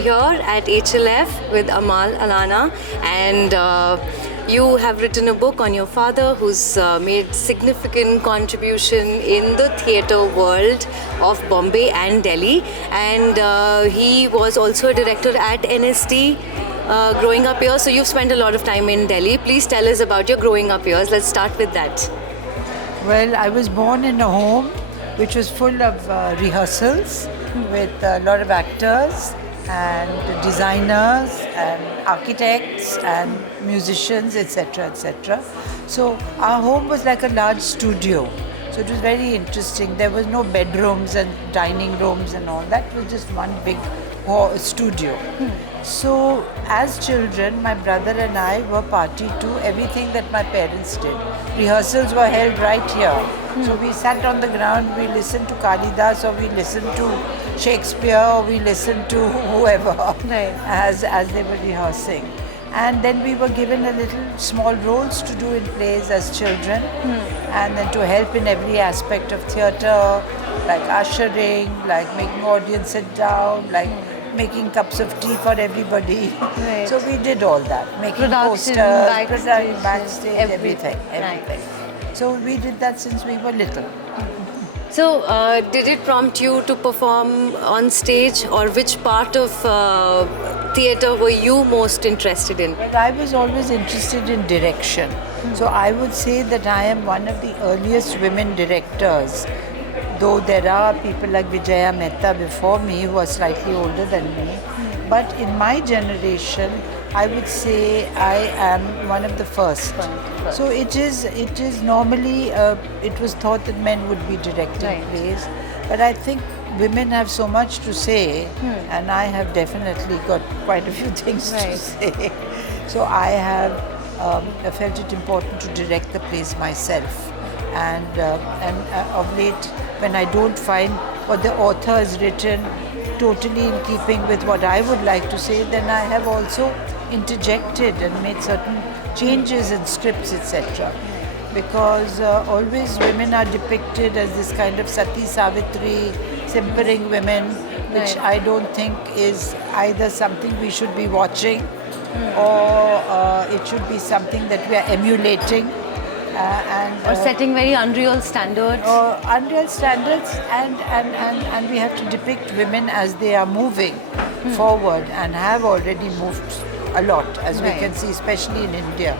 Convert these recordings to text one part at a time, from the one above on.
are here at HLF with Amal Alana, and you have written a book on your father who's made significant contribution in the theatre world of Bombay and Delhi, and he was also a director at NSD growing up here. So you've spent a lot of time in Delhi. Please tell us about your growing up years. Let's start with that. Well, I was born in a home which was full of rehearsals with a lot of actors and designers and architects and musicians, etc., etc. So our home was like a large studio. So it was very interesting. There was no bedrooms and dining rooms and all. That was just one big studio. So as children, my brother and I were party to everything that my parents did. Rehearsals were held right here. So we sat on the ground, we listened to Kalidas, or we listened to Shakespeare, or we listened to whoever as they were rehearsing. And then we were given a little small roles to do in plays as children, and then to help in every aspect of theatre, like ushering, like making audience sit down, like making cups of tea for everybody. Right. So we did all that, making Production, posters, backstage, everything. Right. So we did that since we were little. So, did it prompt you to perform on stage, or which part of theatre were you most interested in? Well, I was always interested in direction. So I would say that I am one of the earliest women directors, though there are people like Vijaya Mehta before me who are slightly older than me. But in my generation, I would say I am one of the first. So it is normally, it was thought that men would be directing plays. But I think women have so much to say, and I have definitely got quite a few things to say. So I have felt it important to direct the plays myself. And of late, when I don't find what the author has written totally in keeping with what I would like to say, then I have also interjected and made certain changes in scripts, etc. Because always women are depicted as this kind of Sati Savitri, simpering women, which I don't think is either something we should be watching or it should be something that we are emulating. Or setting very unreal standards. Unreal standards, and we have to depict women as they are moving forward and have already moved a lot, as we can see, especially in India.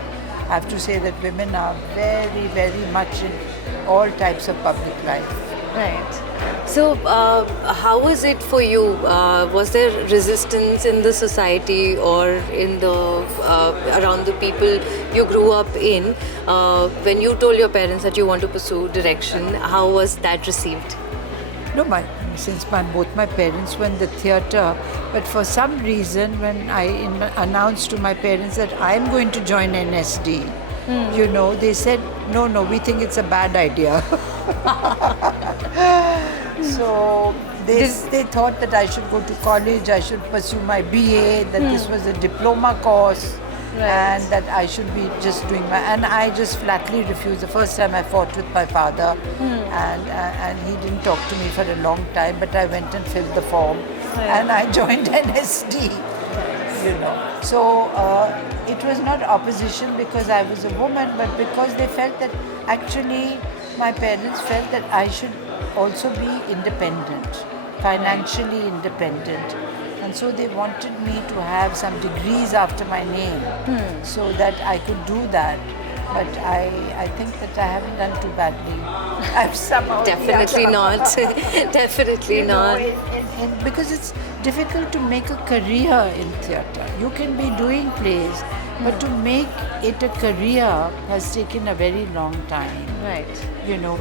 I have to say that women are very, very much in all types of public life. Right. So, how was it for you? Was there resistance in the society or in the around the people you grew up in when you told your parents that you want to pursue direction? How was that received? No, since both my parents were in the theatre, but for some reason, when I announced to my parents that I'm going to join NSD, they said, no, we think it's a bad idea. So they thought that I should go to college, I should pursue my BA, that this was a diploma course, and that I should be just doing and I just flatly refused. The first time I fought with my father, and he didn't talk to me for a long time, but I went and filled the form, and I joined NSD. So it was not opposition because I was a woman, but because they felt that actually my parents felt that I should also be independent, financially independent. And so they wanted me to have some degrees after my name so that I could do that. But I think that I haven't done too badly. I've somehow Definitely not. Definitely not. Because it's difficult to make a career in theatre. You can be doing plays, but to make it a career has taken a very long time. Right.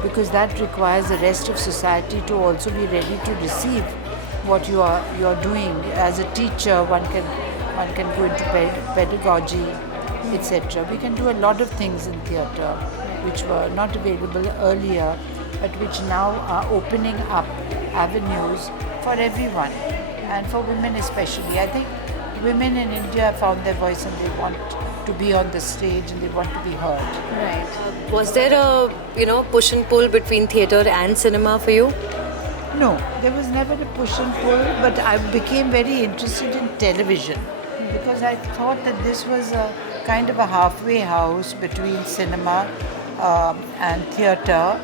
Because that requires the rest of society to also be ready to receive what you're doing. As a teacher, one can go into pedagogy, etc. We can do a lot of things in theatre which were not available earlier, but which now are opening up avenues for everyone, and for women especially. I think women in India have found their voice and they want to be on the stage and they want to be heard. Right. Was there a push and pull between theatre and cinema for you? No, there was never a push and pull, but I became very interested in television because I thought that this was a kind of a halfway house between cinema and theatre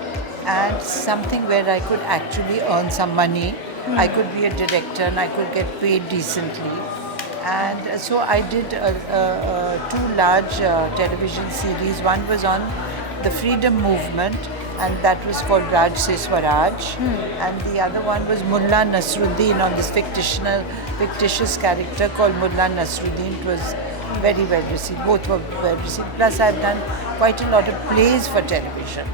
and something where I could actually earn some money. I could be a director and I could get paid decently. And so I did two large television series. One was on the freedom movement, and that was called Raj Se Swaraj. And the other one was Mullah Nasruddin, on this fictitious character called Mullah Nasruddin. It was very well received. Both were well received. Plus, I've done quite a lot of plays for television.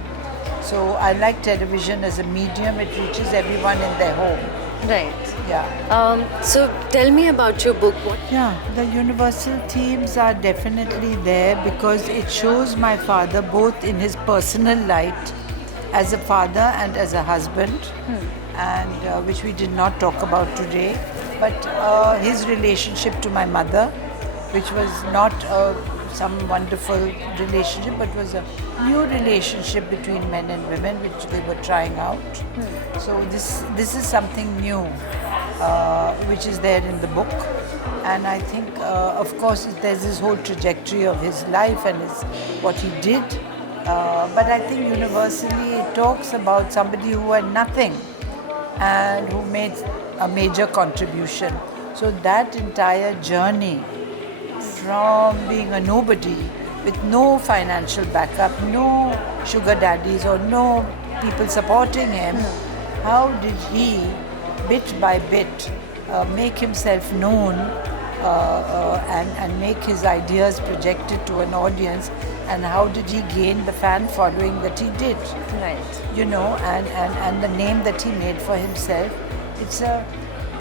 So I like television as a medium. It reaches everyone in their home. Right. Yeah. So tell me about your book. What? Yeah, the universal themes are definitely there because it shows my father both in his personal light as a father and as a husband, and which we did not talk about today, but his relationship to my mother, which was not some wonderful relationship, but was a new relationship between men and women, which they were trying out. So this is something new, which is there in the book, and I think, of course, there's this whole trajectory of his life and what he did. But I think universally it talks about somebody who had nothing and who made a major contribution. So that entire journey from being a nobody with no financial backup, no sugar daddies or no people supporting him, how did he, bit by bit, make himself known and make his ideas projected to an audience, and how did he gain the fan following that he did? Right. You know, and the name that he made for himself. It's a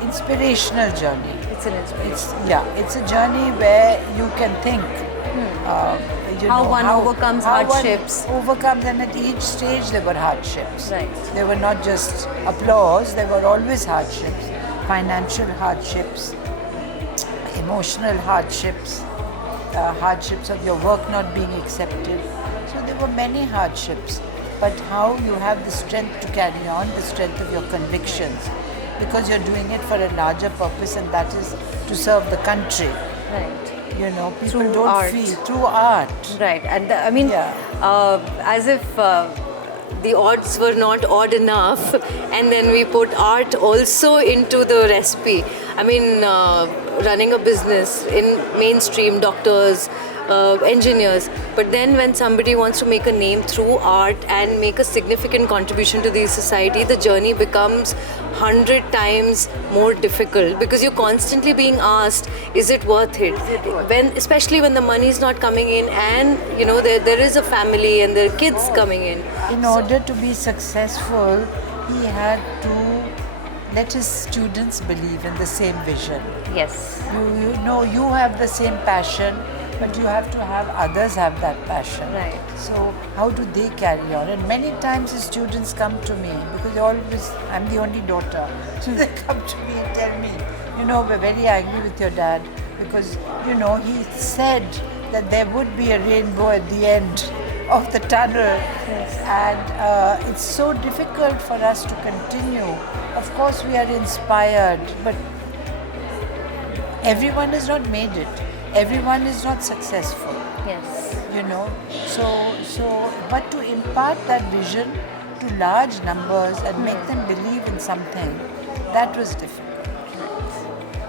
inspirational journey. It's an inspiration. It's a journey where you can think. How one overcomes hardships. Overcomes, and at each stage there were hardships. Right. They were not just applause, there were always hardships. Financial hardships, emotional hardships, hardships of your work not being accepted. So there were many hardships. But how you have the strength to carry on, the strength of your convictions, because you're doing it for a larger purpose, and that is to serve the country. Right. You know, people Through don't art. feel through art. Right. And I mean, as if the odds were not odd enough, and then we put art also into the recipe. I mean, running a business in mainstream, doctors, engineers, but then when somebody wants to make a name through art and make a significant contribution to the society, the journey becomes 100 times more difficult, because you're constantly being asked, is it worth it? Especially when the money is not coming in, and you know there is a family and there are kids coming in. In order to be successful, he had to let his students believe in the same vision. Yes. You know, you have the same passion, but you have to have others have that passion. Right. So how do they carry on? And many times the students come to me because they always, I'm the only daughter. So they come to me and tell me, you know, we're very angry with your dad because, you know, he said that there would be a rainbow at the end of the tunnel. Yes. And it's so difficult for us to continue. Of course we are inspired, but everyone has not made it. Everyone is not successful. Yes. You know, but to impart that vision to large numbers and make them believe in something, that was difficult.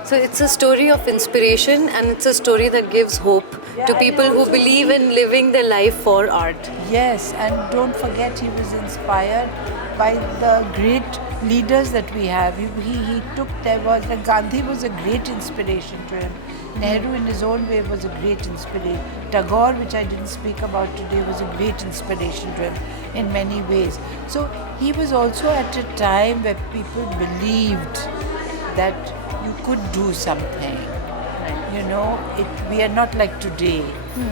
So it's a story of inspiration, and it's a story that gives hope to people who believe in living their life for art. Yes, and don't forget he was inspired by the great leaders that we have. Gandhi was a great inspiration to him. Nehru in his own way was a great inspiration. Tagore, which I didn't speak about today, was a great inspiration to him in many ways. So he was also at a time where people believed that you could do something. You know, we are not like today.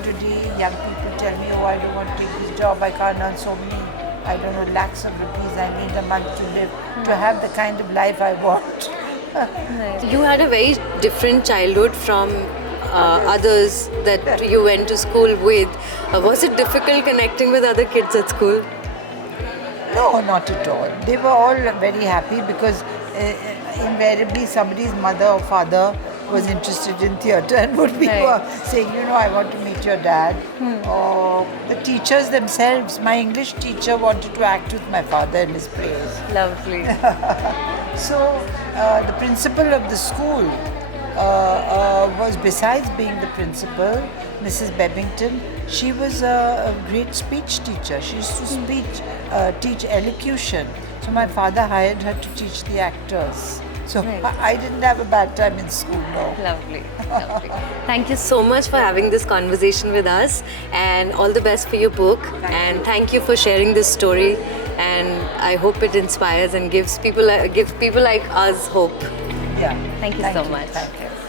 Today, young people tell me, oh, I don't want to take this job, I can't earn so many, I don't know, lakhs of rupees I need a month to live, to have the kind of life I want. You had a very different childhood from others that you went to school with. Was it difficult connecting with other kids at school? No, not at all. They were all very happy because invariably somebody's mother or father was interested in theatre and would be saying, I want to meet your dad. Or the teachers themselves, my English teacher wanted to act with my father in his plays. Lovely. So the principal of the school was, besides being the principal, Mrs. Bebbington, she was a great speech teacher. She used to teach elocution. So my father hired her to teach the actors. So I didn't have a bad time in school, no. Lovely. Lovely. Thank you so much for having this conversation with us, and all the best for your book. Thank you for sharing this story, and I hope it inspires and gives people like us hope. Yeah. Thank you so much. Thank you.